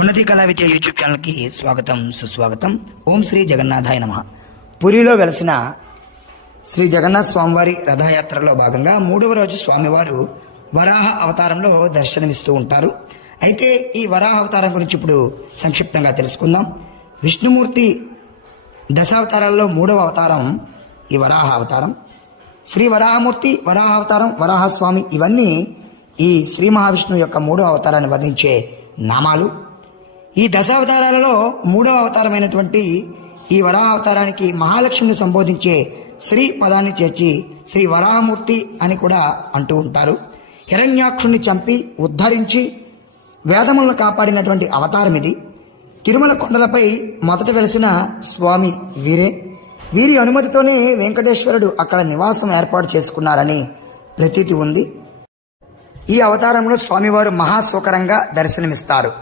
ఉన్నతి కళా విద్య యూట్యూబ్ ఛానల్కి స్వాగతం సుస్వాగతం. ఓం శ్రీ జగన్నాథాయ నమః. పురిలో వెలసిన శ్రీ జగన్నాథ స్వామివారి రథయాత్రలో భాగంగా 3వ రోజు స్వామివారు వరాహ అవతారంలో దర్శనమిస్తూ ఉంటారు. అయితే ఈ వరాహ అవతారం గురించి ఇప్పుడు సంక్షిప్తంగా తెలుసుకుందాం. విష్ణుమూర్తి దశావతారాల్లో 3వ అవతారం ఈ వరాహ అవతారం. శ్రీ వరాహమూర్తి, వరాహ అవతారం, వరాహస్వామి ఇవన్నీ ఈ శ్రీ మహావిష్ణువు యొక్క 3వ అవతారాన్ని వర్ణించే నామాలు. ఈ దశావతారాలలో 3వ అవతారమైనటువంటి ఈ వరాహ అవతారానికి మహాలక్ష్మిని సంబోధించే శ్రీ పదాన్ని చేర్చి శ్రీ వరాహమూర్తి అని కూడా అంటూ ఉంటారు. హిరణ్యాక్షుణ్ణి చంపి ఉద్ధరించి వేదములను కాపాడినటువంటి అవతారం ఇది. తిరుమల కొండలపై మొదట వెలిసిన స్వామి వీరే. వీరి అనుమతితోనే వెంకటేశ్వరుడు అక్కడ నివాసం ఏర్పాటు చేసుకున్నారని ప్రతీతి ఉంది. ఈ అవతారంలో స్వామివారు మహాశోకరంగా దర్శనమిస్తారు.